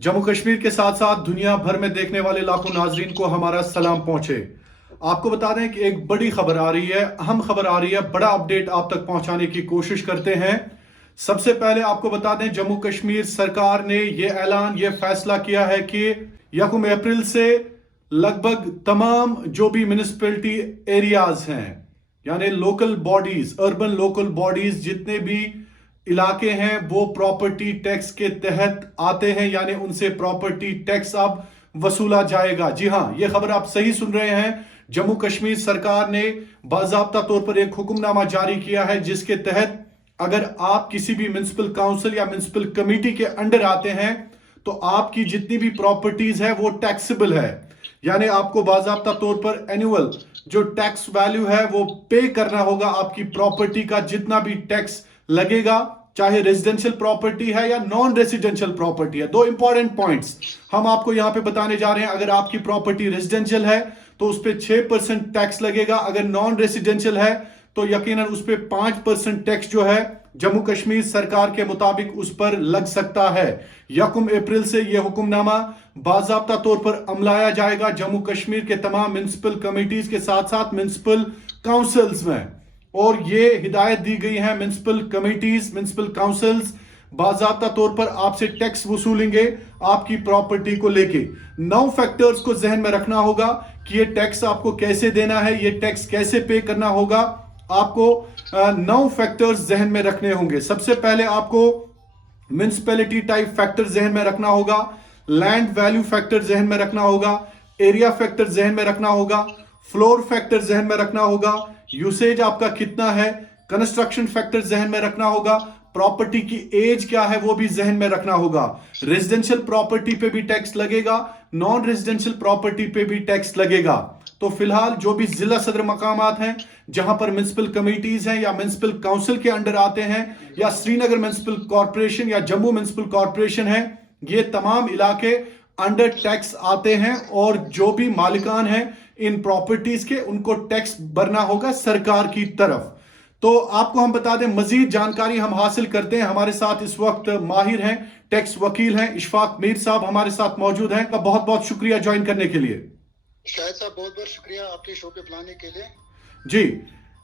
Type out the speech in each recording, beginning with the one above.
जम्मू कश्मीर के साथ साथ दुनिया भर में देखने वाले लाखों नाजरीन को हमारा सलाम पहुंचे। आपको बता दें कि एक बड़ी खबर आ रही है, अहम खबर आ रही है, बड़ा अपडेट आप तक पहुंचाने की कोशिश करते हैं। सबसे पहले आपको बता दें, जम्मू कश्मीर सरकार ने यह फैसला किया है कि 1 अप्रैल से लगभग तमाम जो भी म्यूनिसिपैलिटी एरियाज हैं, यानी local bodies, urban local bodies, जितने भी इलाके हैं वो प्रॉपर्टी टैक्स के तहत आते हैं, यानी उनसे प्रॉपर्टी टैक्स अब वसूला जाएगा। जी हां, ये खबर आप सही सुन रहे हैं। जम्मू कश्मीर सरकार ने बाकायदा तौर पर एक हुक्मनामा जारी किया है, जिसके तहत अगर आप किसी भी म्युनिसिपल काउंसिल या म्युनिसिपल कमेटी के अंडर आते हैं तो आपकी जितनी भी प्रॉपर्टीज है वो टैक्सेबल है, यानी आपको बाकायदा तौर पर एनुअल जो टैक्स वैल्यू है वो पे करना होगा। आपकी प्रॉपर्टी का जितना भी टैक्स लगेगा, चाहे रेजिडेंशियल प्रॉपर्टी है या नॉन रेजिडेंशियल प्रॉपर्टी है। दो इंपॉर्टेंट पॉइंट्स हम आपको यहां पे बताने जा रहे हैं। अगर आपकी प्रॉपर्टी रेजिडेंशियल है तो उस पर 6% टैक्स लगेगा, अगर नॉन रेजिडेंशियल है तो यकीनन उस पर 5% टैक्स जो है जम्मू कश्मीर सरकार के मुताबिक उस पर लग सकता है। 1 अप्रैल से यह हुक्मनामा बाकायदा तौर पर अमलाया जाएगा जम्मू कश्मीर के तमाम म्युनिसिपल कमेटीज के साथ साथ म्युनिसिपल काउंसिल्स में। और ये हिदायत दी गई है, म्युनिसिपल कमेटीज, म्युनिसिपल काउंसिल्स बाकायदा तौर पर आपसे टैक्स वसूलेंगे आपकी प्रॉपर्टी को लेके। 9 फैक्टर्स को जहन में रखना होगा कि ये टैक्स आपको कैसे देना है, ये टैक्स कैसे पे करना होगा। आपको 9 फैक्टर्स जहन में रखने होंगे। सबसे पहले आपको म्युनिसिपैलिटी टाइप फैक्टर जहन में रखना होगा, लैंड वैल्यू फैक्टर जहन में रखना होगा, एरिया फैक्टर जहन में रखना होगा, फ्लोर फैक्टर जहन में रखना होगा, यूसेज आपका कितना है, कंस्ट्रक्शन फैक्टर जहन में रखना होगा, प्रॉपर्टी की एज क्या है वो भी जहन में रखना होगा। रेजिडेंशियल प्रॉपर्टी पे भी टैक्स लगेगा, नॉन रेजिडेंशियल प्रॉपर्टी पे भी टैक्स लगेगा। तो फिलहाल जो भी जिला सदर मकामात हैं जहां पर म्युनिसिपल कमेटीज हैं या म्युनिसिपल काउंसिल के अंडर आते हैं, या श्रीनगर म्युनिसिपल कॉर्पोरेशन या जम्मू म्युनिसिपल कॉर्पोरेशन है, ये तमाम इलाके अंडर टैक्स आते हैं। और जो भी मालिकान हैं इन प्रॉपर्टीज के, उनको टैक्स भरना होगा सरकार की तरफ। तो आपको हम बता दें, मजीद जानकारी हम हासिल करते हैं। हमारे साथ इस वक्त माहिर हैं, टैक्स वकील हैं, इशफाक मीर साहब हमारे साथ मौजूद हैं। का बहुत बहुत शुक्रिया ज्वाइन करने के लिए। शायद साहब बहुत बहुत शुक्रिया आपके शो पे बुलाने के लिए। जी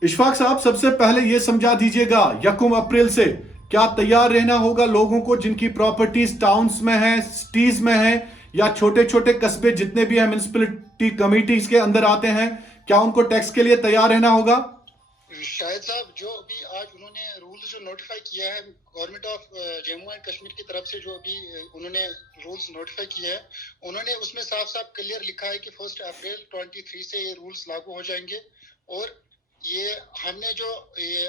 इशफाक साहब, सबसे पहले यह समझा दीजिएगा, 1 अप्रैल से क्या तैयार रहना होगा लोगों को जिनकी प्रॉपर्टीज टाउन्स में है, सिटीज में है, या छोटे छोटे कस्बे जितने भी हैं म्युनिसिपलिटी कमेटीज के अंदर आते हैं, क्या उनको टैक्स के लिए तैयार रहना होगा? शायद साहब जो अभी आज उन्होंने रूल्स जो नोटिफाई किया है government of Jammu and Kashmir की तरफ से, जो अभी उन्होंने रूल्स नोटिफाई किया है, उन्होंने उसमें साफ साफ क्लियर लिखा है कि 1 अप्रैल 23 से ये रूल्स लागू हो जाएंगे। और ये हमने जो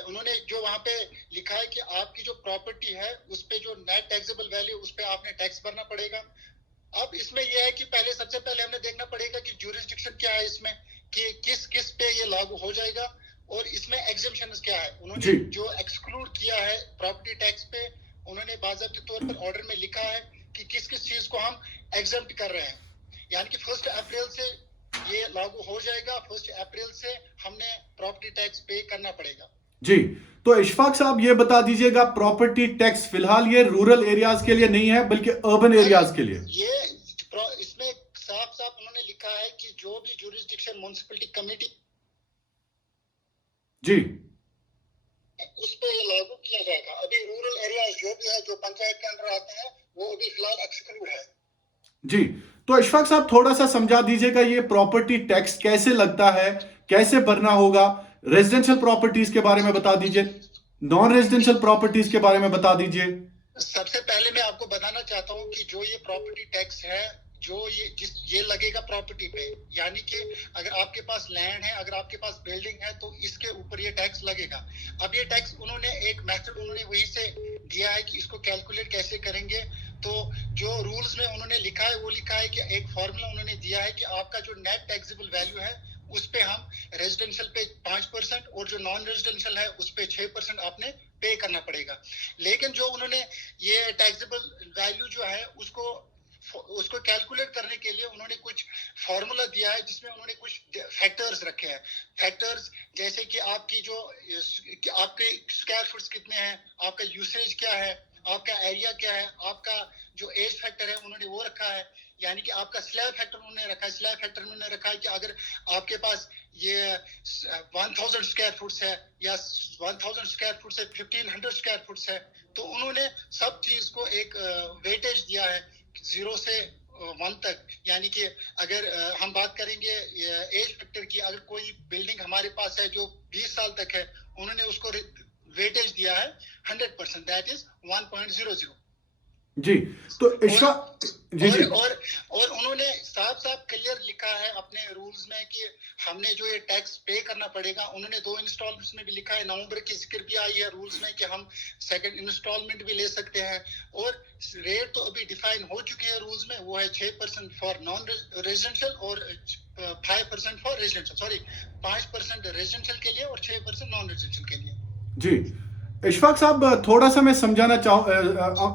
उन्होंने जो वहां पे लिखा है कि आपकी जो प्रॉपर्टी है उस पे जो नेट टैक्सेबल वैल्यू, उस पे आपने टैक्स भरना पड़ेगा। अब इसमें यह है कि पहले सबसे पहले हमने देखना पड़ेगा कि ज्यूरिसडिक्शन क्या है इसमें, कि किस किस पे ये लागू हो जाएगा और इसमें एग्जेम्पशंस क्या है। उन्होंने जो एक्सक्लूड किया है प्रॉपर्टी टैक्स पे, उन्होंने बाकायदे तौर पर ऑर्डर में लिखा है कि किस किस चीज को हम एग्जेम्प्ट कर रहे हैं। यानी कि 1 अप्रैल से ये लागू हो जाएगा, 1 अप्रैल से हमने प्रॉपर्टी टैक्स पे करना पड़ेगा। जी, तो इशफाक साहब ये बता दीजिएगा, प्रॉपर्टी टैक्स फिलहाल ये रूरल एरियाज के लिए नहीं है बल्कि अर्बन एरियाज के लिए। ये इसमें साफ साफ उन्होंने लिखा है कि जो भी ज्यूरिसडिक्शन म्युनिसिपैलिटी कमेटी जी उस पे ये लागू किया जाएगा। अभी रूरल एरियाज जो भी है, जो पंचायत के अंदर आते हैं, वो अभी फिलहाल एक्सक्लूड है। जी, तो इशफाक साहब थोड़ा सा समझा दीजिएगा, ये प्रॉपर्टी टैक्स कैसे लगता है, कैसे भरना होगा? रेजिडेंशियल प्रॉपर्टीज के बारे में बता दीजिए, नॉन रेजिडेंशियल प्रॉपर्टीज के बारे में बता दीजिए। सबसे पहले मैं आपको बताना चाहता हूँ कि जो ये प्रॉपर्टी टैक्स है, जो ये लगेगा प्रॉपर्टी पे, यानी कि अगर आपके पास लैंड है, अगर आपके पास बिल्डिंग है, तो इसके ऊपर ये टैक्स लगेगा। अब ये टैक्स उन्होंने एक मेथड उन्होंने वही से दिया है कि इसको कैलकुलेट कैसे करेंगे। तो जो रूल्स में उन्होंने लिखा है वो लिखा है कि एक फॉर्मूला उन्होंने दिया है कि आपका जो नेट टैक्सेबल वैल्यू है उस पे हम रेजिडेंशियल पे 5% और जो नॉन रेजिडेंशियल है उस पे 6% आपने पे करना पड़ेगा। लेकिन जो उन्होंने ये टैक्सेबल वैल्यू जो है उसको कैलकुलेट करने के लिए उन्होंने कुछ फॉर्मूला दिया है, जिसमें उन्होंने कुछ फैक्टर्स रखे हैं। फैक्टर्स जैसे कि आपकी जो कि आपके स्क्वायर फुट्स कितने हैं, आपका यूसेज क्या है, आपका एरिया क्या है, आपका जो एज फैक्टर है उन्होंने वो रखा है, यानी कि आपका स्लैब फैक्टर उन्होंने रखा है। स्लैब फैक्टर उन्होंने रखा है कि अगर आपके पास ये 1000 स्क्वायर फुट है या 1000 स्क्वायर फुट से 1500 स्क्वायर फुट है, तो उन्होंने सब चीज को एक वेटेज दिया है 0 से 1 तक। यानी कि अगर हम बात करेंगे एज फैक्टर की, अगर कोई बिल्डिंग हमारे पास है जो 20 साल तक है, उन्होंने उसको वेटेज दिया है 100%, दैट इज 1.00। जी, तो इशा जी जी और उन्होंने साफ साफ क्लियर लिखा है अपने रूल्स में कि हमने जो ये टैक्स पे करना पड़ेगा। उन्होंने 2 इंस्टॉलमेंट्स में भी लिखा है, नवंबर की जिक्र भी आई है रूल्स में कि हम सेकंड इंस्टॉलमेंट भी ले सकते हैं। और रेट तो अभी डिफाइन हो चुकी है रूल्स में, वो है 6% फॉर नॉन रेजिडेंशियल और 5% फॉर रेजिडेंशियल, सॉरी 5% रेजिडेंशियल के लिए और 6% नॉन रेजिडेंशियल के लिए। जी, इशफाक साहब थोड़ा सा मैं समझाना चाहूँ,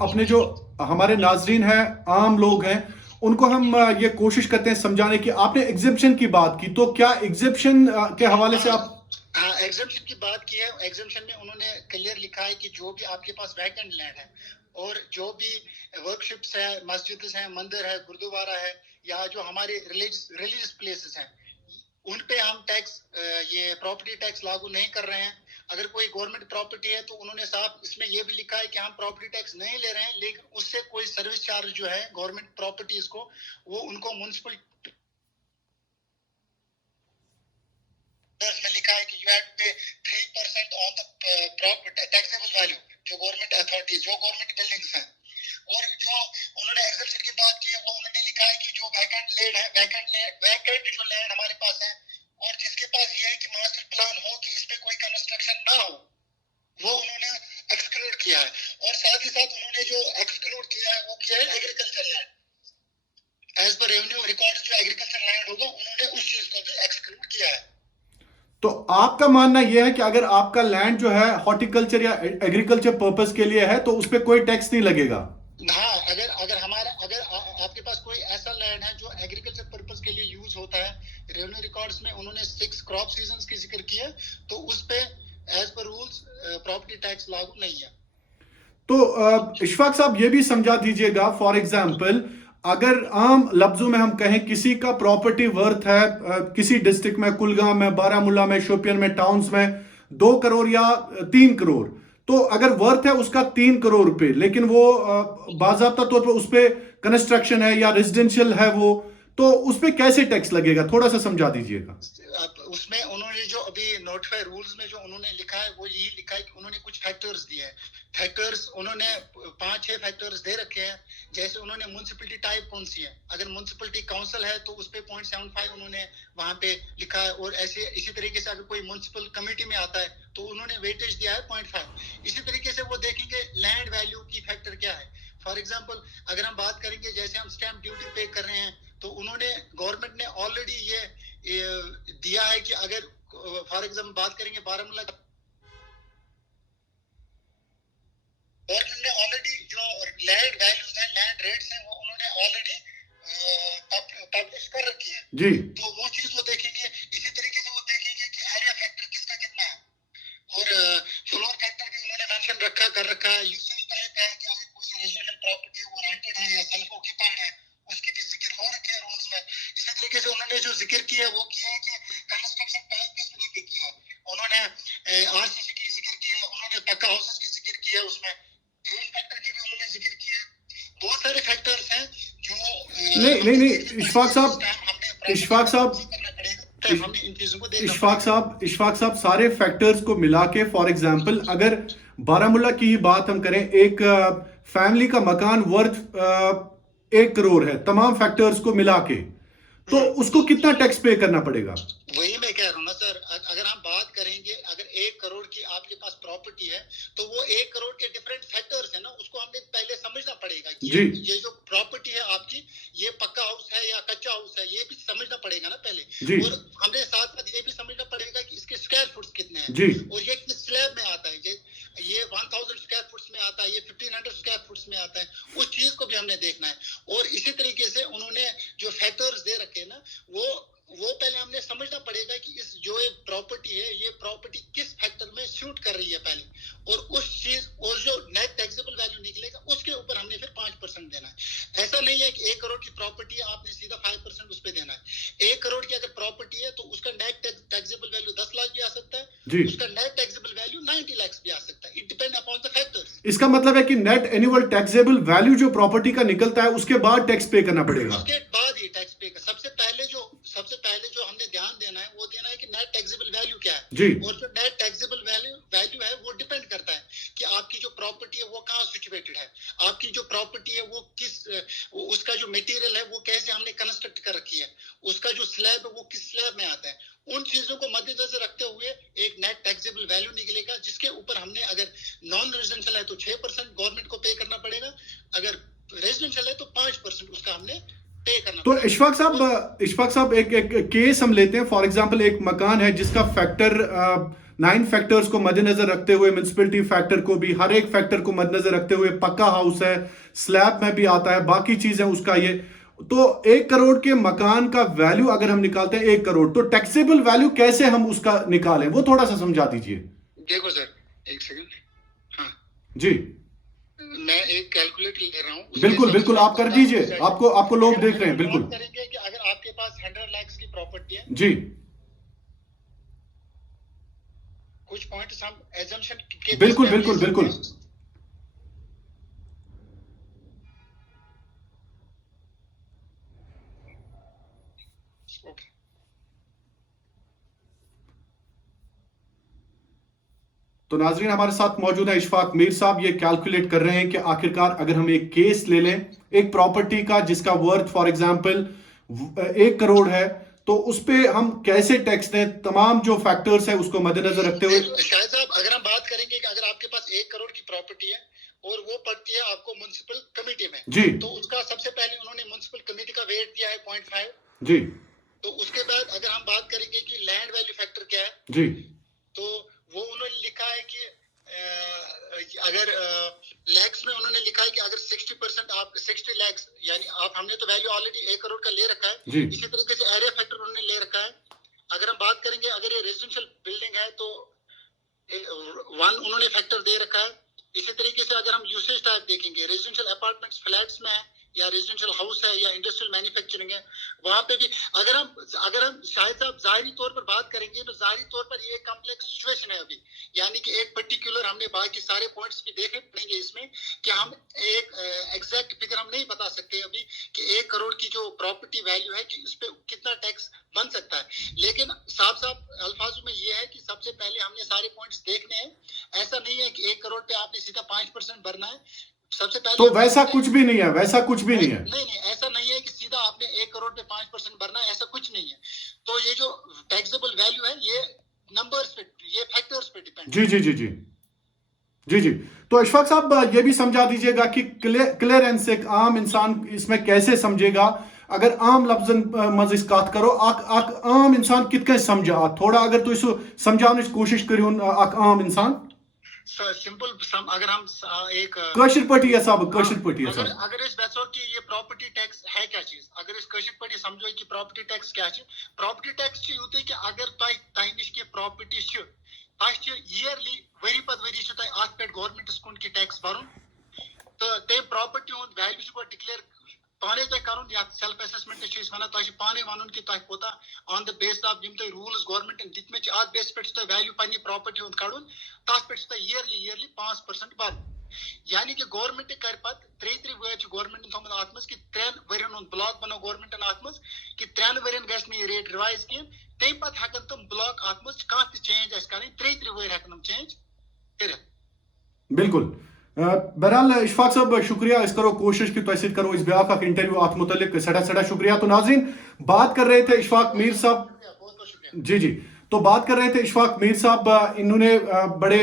अपने जो हमारे नाजरीन हैं, आम लोग हैं, उनको हम ये कोशिश करते हैं समझाने की। आपने एग्जेप्शन की बात की, तो क्या एग्जेप्शन के हवाले से आप? हाँ, एग्जेम्पशन की बात की है। एग्जेम्पशन में उन्होंने क्लियर लिखा है कि जो भी आपके पास वैकेंट लैंड है और जो भी वर्कशिप्स है, मस्जिद है, मंदिर है, गुरुद्वारा है, या जो हमारे रिलीजियस प्लेसेस हैं, उन पे हम टैक्स, ये प्रॉपर्टी टैक्स लागू नहीं कर रहे हैं। अगर कोई गवर्नमेंट प्रॉपर्टी है तो उन्होंने साफ इसमें यह भी लिखा है कि हम प्रॉपर्टी टैक्स नहीं ले रहे हैं, लेकिन उससे कोई सर्विस चार्ज जो है गवर्नमेंट प्रॉपर्टीज को, वो उनको म्युनिसिपल में लिखा है कि यू हैव टू पे 3% ऑन द टैक्सेबल वैल्यू, जो गवर्नमेंट अथॉरिटीज, जो गवर्नमेंट बिल्डिंग्स हैं। और जो उन्होंने एग्जेम्पशन की बात की है, वो उन्होंने लिखा है कि जो वैकेंट लैंड है, वैकेंट जो लैंड हमारे पास है और जिसके पास ये है कि मास्टर प्लान हो कि इस पे कोई कंस्ट्रक्शन ना हो, वो उन्होंने एक्सक्लूड किया है। और साथ ही साथ उन्होंने जो एक्सक्लूड किया है वो किया है agriculture land. As per revenue record जो एग्रीकल्चर लैंड होगा, उन्होंने उस चीज को भी एक्सक्लूड किया है। तो आपका मानना यह है कि अगर आपका लैंड जो है हॉर्टिकल्चर या एग्रीकल्चर पर्पस के लिए है तो उस पर कोई टैक्स नहीं लगेगा? हाँ, अगर आपके पास कोई ऐसा लैंड है जो एग्रीकल्चर पर्पस के लिए यूज होता है, रेवेन्यू रिकॉर्ड्स में उन्होंने 6 क्रॉप सीजन्स की जिक्र की है, तो उस पे as per rules property tax लागू नहीं है। तो इशफाक साहब ये भी समझा दीजिएगा, फॉर एग्जाम्पल अगर आम लफ्जों में हम कहें किसी का प्रॉपर्टी वर्थ है किसी डिस्ट्रिक्ट में, कुलगाम में, बारामूला में, शोपियन में, टाउन्स में 2 करोड़ या 3 करोड़, तो अगर वर्थ है उसका 3 करोड़ रुपए, लेकिन वो बाज़ाब्ता तौर पर उस पर कंस्ट्रक्शन है या रेजिडेंशियल है वो, तो उस पर कैसे टैक्स लगेगा? थोड़ा सा समझा दीजिएगा। उसमें उन्होंने जो अभी नोटिफाइड रूल्स में जो उन्होंने लिखा है वो यही लिखा है कि उन्होंने कुछ फैक्टर्स दिए हैं। फैक्टर्स उन्होंने 5-6 फैक्टर्स दे रखे हैं। जैसे उन्होंने म्युनिसिपैलिटी टाइप कौन सी है, अगर म्युनिसिपैलिटी काउंसिल है तो उस पे 0.75 उन्होंने वहां पे लिखा है। और ऐसे इसी तरीके से अगर कोई म्युनिसिपल कमेटी में आता है तो उन्होंने वेटेज दिया है 0.5। इसी तरीके से वो देखेंगे लैंड वैल्यू की फैक्टर क्या है। फॉर एग्जाम्पल अगर हम बात करेंगे, जैसे हम स्टैंप ड्यूटी पे कर रहे हैं, तो उन्होंने गवर्नमेंट ने ऑलरेडी ये दिया है कि अगर फॉर एग्जाम्पल बात करेंगे बारामूला, गवर्नमेंट ने ऑलरेडी जो लैंड वैल्यूज हैं, लैंड रेट्स हैं, वो उन्होंने ऑलरेडी पब्लिश कर रखी है जी। तो वो चीज वो देखेंगे। इसी तरीके से वो देखेंगे कि एरिया फैक्टर किसका कितना है, और फ्लोर फैक्टर भी उन्होंने मेंशन कर रखा है। यूसेज टाइप है कि अगर कोई रेजिडेंशियल प्रॉपर्टी वो रेंटेड है या सेल्फ ऑक्यूपाइड है, उसकी भी जिक्र हो रखी है रूल्स में। इसी तरीके से उन्होंने जो जिक्र किया है वो किया है कि कंस्ट्रक्शन टाइप किस तरीके की है। उन्होंने आरसीसी की जिक्र किया है, उन्होंने पक्का हाउसेस की जिक्र किया है, उसमें एज फैक्टर की भी उन्होंने जिक्र किया है। बहुत सारे फैक्टर्स हैं जो नहीं इशफाक साहब, हमने इन चीजों को देखना। इशफाक साहब सारे फैक्टर्स को मिला के, फॉर एग्जांपल अगर बारामूला की ही बात हम करें, एक फैमिली का मकान वर्थ 1 करोड़ है, तमाम फैक्टर्स को मिला के, तो उसको कितना टैक्स पे करना पड़ेगा? वही मैं कह रहा हूँ ना सर, अगर हम बात करेंगे, अगर 1 करोड़ की आपके पास प्रॉपर्टी है तो वो 1 करोड़ के डिफरेंट फैक्टर्स है ना, उसको हमने पहले समझना पड़ेगा कि ये जो प्रॉपर्टी है आपकी, ये पक्का हाउस है या कच्चा हाउस है, ये भी समझना पड़ेगा ना पहले। और हमने साथ साथ ये भी समझना पड़ेगा कि इसके स्क्वायर फुट कितने हैं और ये किस स्लैब में आता है। ये 1000 स्क्वायर फुट में आता है, ये 1500 स्क्वायर फुट में आता है, उस चीज को भी हमने देखना है। और इसी तरीके से उन्होंने जो फैक्टर्स दे रखे हैं ना, वो पहले हमने समझना पड़ेगा कि इस जो एक प्रॉपर्टी है, ये प्रॉपर्टी किस फैक्टर में शूट कर रही है पहले, और उस चीज और जो नेट टैक्सेबल वैल्यू निकलेगा उसके ऊपर हमने फिर 5% देना है। ऐसा नहीं है कि 1 करोड़ की प्रॉपर्टी है, आपने सीधा 5% उस पे देना है। 1 करोड़ की अगर प्रॉपर्टी है तो उसका नेट टैक्सेबल वैल्यू 10 लाख भी आ सकता जी। है, उसका नेट टैक्सेबल वैल्यू 90 लाख भी आ सकता है। It depend upon the factors. इसका मतलब है कि नेट एनुअल टैक्सेबल वैल्यू जो प्रॉपर्टी का निकलता है उसके बाद टैक्स पे करना पड़ेगा। उसके बाद ही टैक्स पे कर। सबसे पहले जो हमने ध्यान देना है वो देना है कि नेट टैक्सेबल वैल्यू क्या है। जी। और जो नेट टैक्सेबल वैल्यू है वो डिपेंड करता है कि आपकी जो प्रॉपर्टी है वो कहाँ सिचुएटेड है, आपकी जो प्रॉपर्टी है वो उसका जो मटेरियल है वो कैसे हमने कंस्ट्रक्ट कर रखी है, उसका जो स्लैब है वो किस स्लैब में आता है। उन चीजों को मद्देनजर रखते हुए एक नेट टैक्सेबल वैल्यू निकलेगा, जिसके ऊपर हमने अगर नॉन रेजिडेंशियल है तो 6% गवर्नमेंट को पे करना पड़ेगा, अगर रेजिडेंशियल है तो 5% उसका हमने पे करना तो पड़ेगा। इशफाक साहब एक केस हम लेते हैं। फॉर एग्जांपल एक मकान है जिसका फैक्टर 9 फैक्टर्स को मद्देनजर रखते हुए, म्युनिसिपैलिटी फैक्टर को भी, हर एक फैक्टर को मद्देनजर रखते हुए, पक्का हाउस है, स्लैब में भी आता है, बाकी चीजें उसका ये, तो 1 करोड़ के मकान का वैल्यू अगर हम निकालते हैं 1 करोड़, तो टैक्सेबल वैल्यू कैसे हम उसका निकालें, वो थोड़ा सा समझा दीजिए। देखो सर, एक सेकंड। हाँ जी, मैं एक कैलकुलेटर ले रहा हूँ। बिल्कुल बिल्कुल, आप कर दीजिए। आपको लोग देख रहे हैं। बिल्कुल करेंगे कि अगर आपके पास 100 लाख की प्रॉपर्टी है, जी, कुछ पॉइंट्स हम एजम्पशन के बिल्कुल बिल्कुल बिल्कुल। ओके। तो नाजरीन, हमारे साथ मौजूद है इशफाक मीर साहब। ये कैलकुलेट कर रहे हैं कि आखिरकार अगर हम एक केस ले लें एक प्रॉपर्टी का जिसका वर्थ फॉर एग्जांपल 1 करोड़ है, तो उस पे हम कैसे टैक्स दें, तमाम जो फैक्टर्स है उसको मद्देनजर रखते हुए। शायद साहब, अगर हम बात करेंगे कि अगर आपके पास 1 करोड़ की प्रॉपर्टी है और वो पड़ती है आपको म्युनिसिपल कमेटी में जी, तो उसका सबसे पहले उन्होंने म्युनिसिपल कमेटी का वेट दिया है 0.5। जी, तो उसके बाद अगर हम बात करेंगे कि लैंड वैल्यू फैक्टर क्या है, जी, तो वो उन्होंने लिखा है कि अगर लैक्स में उन्होंने लिखा है कि अगर 60% आप 60 लाख, यानी आप, हमने तो वैल्यू ऑलरेडी 1 करोड़ का ले रखा है, जी, इसी तरीके से एरिया फैक्टर उन्होंने ले रखा है। अगर हम बात करेंगे अगर ये रेजिडेंशियल बिल्डिंग है तो 1 उन्होंने फैक्टर दे रखा है। इसी तरीके से अगर हम यूसेज टाइप देखेंगे, रेजिडेंशियल अपार्टमेंट्स फ्लैट्स में है या रेजिडेंशियल हाउस है या इंडस्ट्रियल मैन्युफैक्चरिंग है, वहां पे भी अगर हम शायद साहब जाहिरी तौर पर बात करेंगे तो जाहिरी तौर पर ये कॉम्प्लेक्स सिचुएशन है अभी, यानी कि एक पर्टिकुलर हमने बाकी सारे पॉइंट्स भी देखे पड़ेंगे इसमें कि हम एक एग्जैक्ट फिगर हम नहीं बता सकते अभी कि 1 करोड़ की जो प्रॉपर्टी वैल्यू है कि उस पर कितना टैक्स बन सकता है। लेकिन साफ अल्फाजों में ये है कि सबसे पहले हमने सारे पॉइंट्स देखने हैं। ऐसा नहीं है कि 1 करोड़ पे आपने सीधा 5% भरना है। सबसे पहले तो वैसा कुछ भी नहीं है, वैसा कुछ भी नहीं है। नहीं, ऐसा नहीं है कि सीधा आपने 1 करोड़ पे 5% भरना है, ऐसा कुछ नहीं है। तो ये जो टैक्सेबल वैल्यू है ये नंबर्स पे, ये फैक्टर्स पे डिपेंड। जी जी जी जी जी जी। तो इशफाक साहब ये भी समझा दीजिएगा कि क्लियरेंस एक आम इंसान इसमें कैसे समझेगा। अगर आम लफ्जन मज इस बात करो आम इंसान कित समझा, थोड़ा अगर तो इसको समझाने की कोशिश करो आम इंसान सिंपल अगर हम एक कशिर पटी है साहब, कशिर पटी है साहब, अगर इस बहसो कि ये प्रॉपर्टी टैक्स है क्या चीज, अगर इस कशिर पटी समझो कि प्रॉपर्टी टैक्स क्या है। प्रॉपर्टी टैक्स यूत कि अगर तह निश की प्रॉपर्टी ईयरली वरी पत वरी अत पे गवर्नमेंटस कुन की टैक्स भरुन, तो तम प्रॉपर्टी हुंद वैल्यू गो डिक्लेयर पाने तय करुन, या सेल्फ असेसमेंट वनान तह पाने वन कि तह कोता ऑन द बेस ऑफ यम तह रूल्स गवर्नमेंट दितमे अत बेस पे तह वैल्यू पन्ने प्रॉपर्टी हुंद कड़ुन, तथ पे तह ईयरली 5% भर। यानी कि गवर्नमेंट कर पत 3 वरी गवर्नमेंट थोमुत अत मज कि 3 वरियन हुंद ब्लॉक बनो गवर्नमेंटन अत मज कि 3 वरियन गछ ये रेट रिवाइज कह, तम पत हेकन तम ब्लॉक अत मज कह चेंज आस कर 3 वरी हेकन तम चेंज कर। बिल्कुल। बहरहाल इशफाक साहब शुक्रिया, इस करो कोशिश कि तुम करो इस ब्याह का इंटरव्यू अत मुतलिक सड़ा शुक्रिया। तो नाज़रीन बात कर रहे थे इशफाक मीर साहब, जी जी, तो बात कर रहे थे इशफाक मीर साहब। इन्होंने बड़े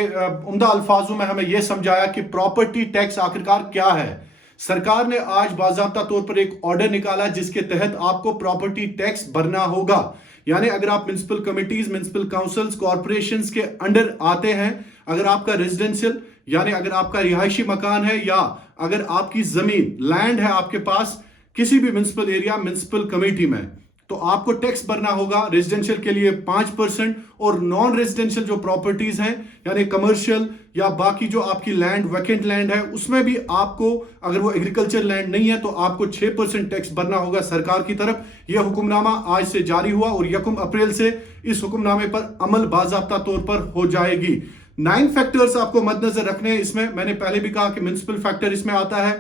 उम्दा अल्फाजों में हमें यह समझाया कि प्रॉपर्टी टैक्स आखिरकार क्या है। सरकार ने आज बाज़ाब्ता तौर पर एक ऑर्डर निकाला जिसके तहत आपको प्रॉपर्टी टैक्स भरना होगा। यानी अगर आप municipal committees, municipal councils, corporations के अंडर आते हैं, अगर आपका रेजिडेंशियल यानी अगर आपका रिहायशी मकान है या अगर आपकी जमीन लैंड है आपके पास किसी भी म्युनिसिपल एरिया, म्युनिसिपल कमेटी में, तो आपको टैक्स भरना होगा रेजिडेंशियल के लिए 5% और नॉन रेजिडेंशियल जो प्रॉपर्टीज हैं यानी कमर्शियल या बाकी जो आपकी लैंड वैकेंट लैंड है उसमें भी आपको, अगर वो एग्रीकल्चर लैंड नहीं है तो आपको 6% टैक्स भरना होगा सरकार की तरफ। यह हुक्मनामा आज से जारी हुआ और 1 अप्रैल से इस हुक्मनामे पर अमल बाज़ाब्ता तौर पर हो जाएगी। 9 फैक्टर्स आपको मद्देनजर रखने हैं इसमें। मैंने पहले भी कहा कि म्युनिसिपल फैक्टर इसमें आता है,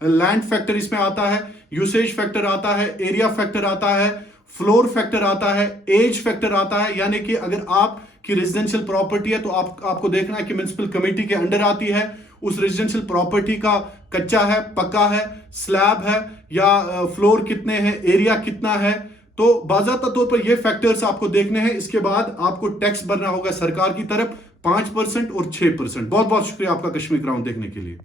लैंड फैक्टर इसमें आता है, यूसेज फैक्टर आता है, एरिया फैक्टर आता है, फ्लोर फैक्टर आता है, एज फैक्टर आता है। यानी कि अगर आपकी रेजिडेंशियल प्रॉपर्टी है तो आपको देखना है कि म्युनिसिपल कमेटी के अंडर आती है, उस रेजिडेंशियल प्रॉपर्टी का कच्चा है, पक्का है, स्लैब है या फ्लोर कितने हैं, एरिया कितना है। तो बाज़ाब्ता तौर पर ये फैक्टर्स आपको देखने हैं। इसके बाद आपको टैक्स भरना होगा सरकार की तरफ 5% और 6%। बहुत बहुत शुक्रिया आपका कश्मीर क्राउन देखने के लिए।